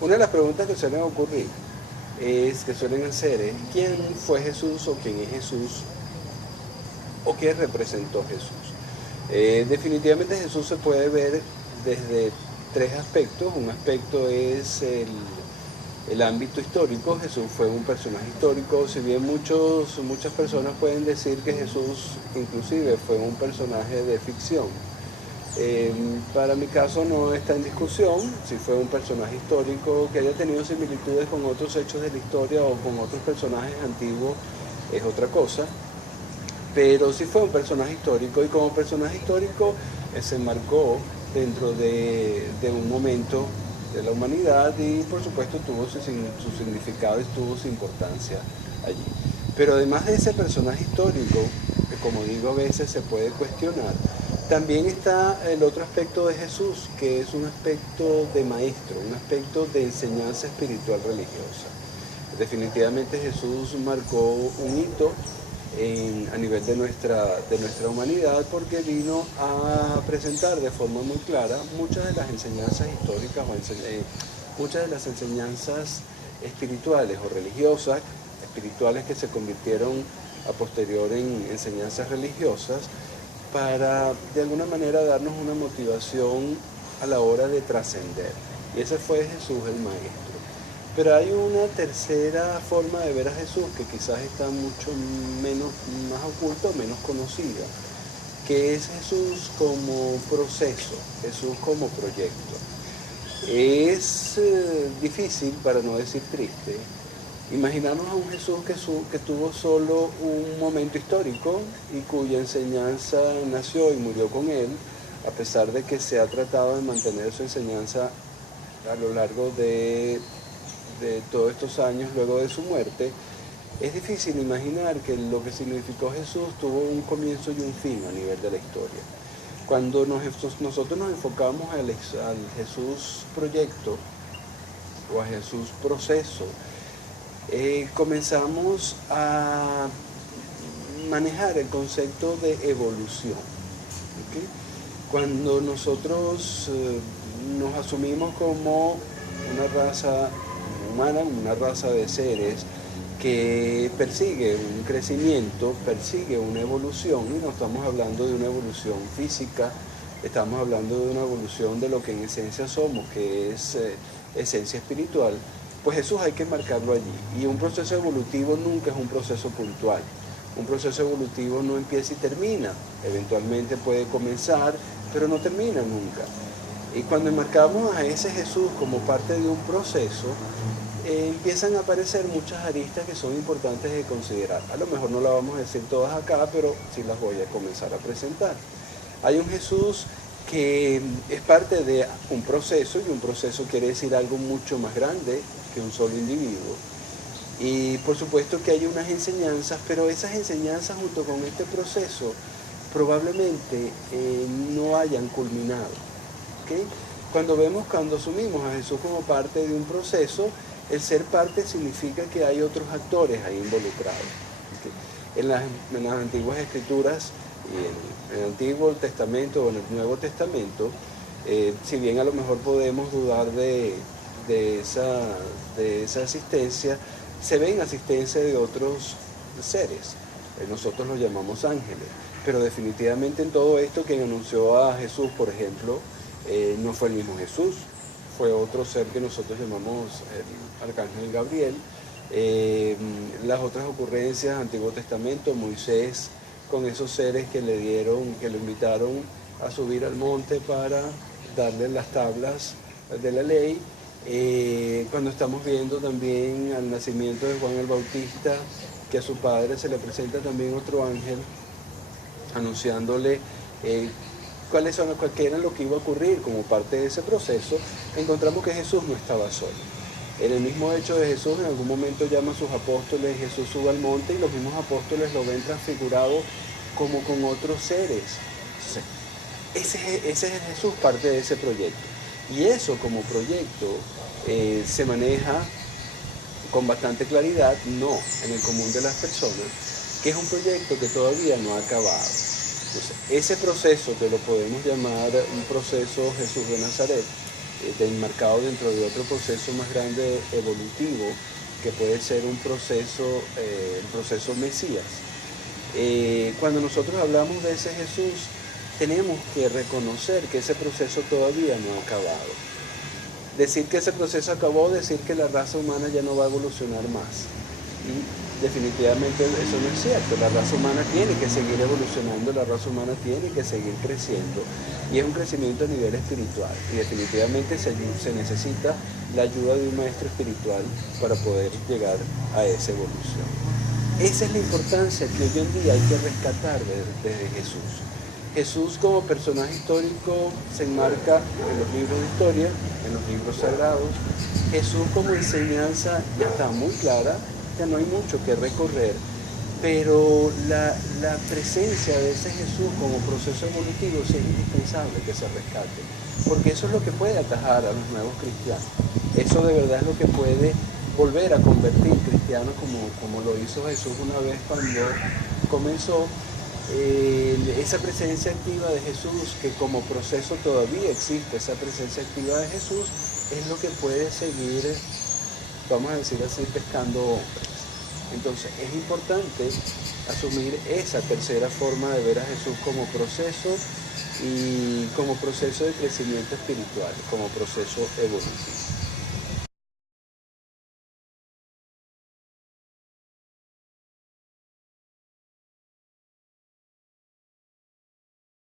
Una de las preguntas que suelen ocurrir que suelen hacer es ¿quién fue Jesús o quién es Jesús o qué representó Jesús? Definitivamente Jesús se puede ver desde tres aspectos. Un aspecto es el ámbito histórico. Jesús fue un personaje histórico, si bien muchas personas pueden decir que Jesús inclusive fue un personaje de ficción. Para mi caso no está en discusión si fue un personaje histórico que haya tenido similitudes con otros hechos de la historia o con otros personajes antiguos, es otra cosa, pero sí fue un personaje histórico y como personaje histórico se enmarcó dentro de un momento de la humanidad y por supuesto tuvo su significado y tuvo su importancia allí. Pero además de ese personaje histórico, que como digo a veces se puede cuestionar, también está el otro aspecto de Jesús, que es un aspecto de maestro, un aspecto de enseñanza espiritual religiosa. Definitivamente Jesús marcó un hito a nivel de nuestra humanidad porque vino a presentar de forma muy clara muchas de las enseñanzas históricas muchas de las enseñanzas espirituales o religiosas, espirituales que se convirtieron a posterior en enseñanzas religiosas para de alguna manera darnos una motivación a la hora de trascender. Y ese fue Jesús el Maestro. Pero hay una tercera forma de ver a Jesús que quizás está mucho más oculta o menos conocida, que es Jesús como proceso, Jesús como proyecto. Es difícil, para no decir triste, imaginarnos a un Jesús que tuvo solo un momento histórico y cuya enseñanza nació y murió con él, a pesar de que se ha tratado de mantener su enseñanza a lo largo de todos estos años luego de su muerte. Es difícil imaginar que lo que significó Jesús tuvo un comienzo y un fin a nivel de la historia. Cuando nosotros nos enfocamos al Jesús proyecto o a Jesús proceso, comenzamos a manejar el concepto de evolución. ¿Okay? Cuando nosotros nos asumimos como una raza humana, una raza de seres que persigue un crecimiento, persigue una evolución, y no estamos hablando de una evolución física, estamos hablando de una evolución de lo que en esencia somos, que es esencia espiritual, pues Jesús hay que marcarlo allí. Y un proceso evolutivo nunca es un proceso puntual. Un proceso evolutivo no empieza y termina. Eventualmente puede comenzar, pero no termina nunca. Y cuando enmarcamos a ese Jesús como parte de un proceso, empiezan a aparecer muchas aristas que son importantes de considerar. A lo mejor no las vamos a decir todas acá, pero sí las voy a comenzar a presentar. Hay un Jesús que es parte de un proceso, y un proceso quiere decir algo mucho más grande que un solo individuo. Y por supuesto que hay unas enseñanzas, pero esas enseñanzas junto con este proceso probablemente no hayan culminado. ¿Okay? Cuando asumimos a Jesús como parte de un proceso, el ser parte significa que hay otros actores ahí involucrados. ¿Okay? En las antiguas escrituras, y en el Antiguo Testamento o en el Nuevo Testamento, si bien a lo mejor podemos dudar de esa asistencia, se ven asistencia de otros seres. Nosotros los llamamos ángeles. Pero definitivamente en todo esto quien anunció a Jesús, por ejemplo, no fue el mismo Jesús, fue otro ser que nosotros llamamos el arcángel Gabriel. Las otras ocurrencias, Antiguo Testamento, Moisés, con esos seres que lo invitaron a subir al monte para darle las tablas de la ley. Cuando estamos viendo también al nacimiento de Juan el Bautista, que a su padre se le presenta también otro ángel, anunciándole qué era lo que iba a ocurrir como parte de ese proceso, encontramos que Jesús no estaba solo. En el mismo hecho de Jesús, en algún momento llama a sus apóstoles, Jesús sube al monte y los mismos apóstoles lo ven transfigurado como con otros seres. Entonces, ese es Jesús, parte de ese proyecto. Y eso como proyecto se maneja con bastante claridad, no en el común de las personas, que es un proyecto que todavía no ha acabado. Entonces, ese proceso que lo podemos llamar un proceso Jesús de Nazaret, enmarcado dentro de otro proceso más grande evolutivo, que puede ser el proceso Mesías. Cuando nosotros hablamos de ese Jesús, tenemos que reconocer que ese proceso todavía no ha acabado. Decir que ese proceso acabó, decir que la raza humana ya no va a evolucionar más. Y definitivamente eso no es cierto. La raza humana tiene que seguir evolucionando, la raza humana tiene que seguir creciendo. Y es un crecimiento a nivel espiritual. Y definitivamente se necesita la ayuda de un maestro espiritual para poder llegar a esa evolución. Esa es la importancia que hoy en día hay que rescatar desde Jesús. Jesús como personaje histórico se enmarca en los libros de historia, en los libros sagrados. Jesús como enseñanza ya está muy clara, ya no hay mucho que recorrer, pero la presencia de ese Jesús como proceso evolutivo sí es indispensable que se rescate, porque eso es lo que puede atajar a los nuevos cristianos. Eso de verdad es lo que puede volver a convertir cristianos como lo hizo Jesús una vez cuando comenzó. Esa presencia activa de Jesús, que como proceso todavía existe, esa presencia activa de Jesús es lo que puede seguir, vamos a decir así, pescando hombres. Entonces es importante asumir esa tercera forma de ver a Jesús como proceso y como proceso de crecimiento espiritual, como proceso evolutivo.